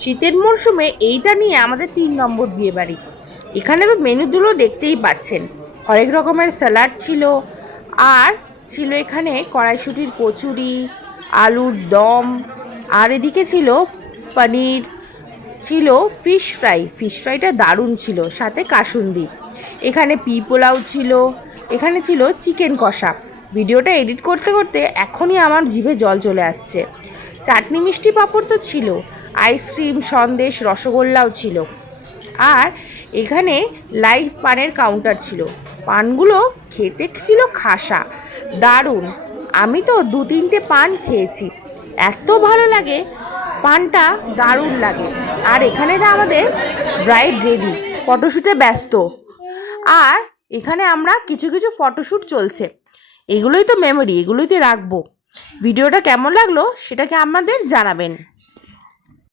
শীতের মরশুমে এইটা নিয়ে আমাদের 3 নম্বর বিয়ে বাড়ি। এখানে তো মেনুগুলো দেখতেই পাচ্ছেন, হরেক রকমের স্যালাড ছিল, আর ছিল এখানে কড়াইশুঁটির কচুরি, আলুর দম, আর এদিকে ছিল পনির, ছিল ফিশ ফ্রাইটা দারুণ ছিল, সাথে কাসুন্দি। এখানে পোলাও ছিল, এখানে ছিল চিকেন কষা। ভিডিওটা এডিট করতে করতে এখনই আমার জিভে জল চলে আসছে। চাটনি মিষ্টি পাঁপড় তো ছিল, আইসক্রিম সন্দেশ রসগোল্লাও ছিল। আর এখানে লাইভ পানের কাউন্টার ছিল, পানগুলো খেতে ছিল খাসা, দারুণ। আমি তো 2-3টে পান খেয়েছি, এত ভালো লাগে, পানটা দারুণ লাগে। আর এখানে তো আমাদের ব্রাইড রেডি, ফটোশ্যুটে ব্যস্ত। আর এখানে আমরা কিছু কিছু ফটোশ্যুট চলছে, এগুলোই তো মেমোরি, এগুলোই তো রাখবো। ভিডিওটা কেমন লাগলো সেটাকে আমাদের জানাবেন।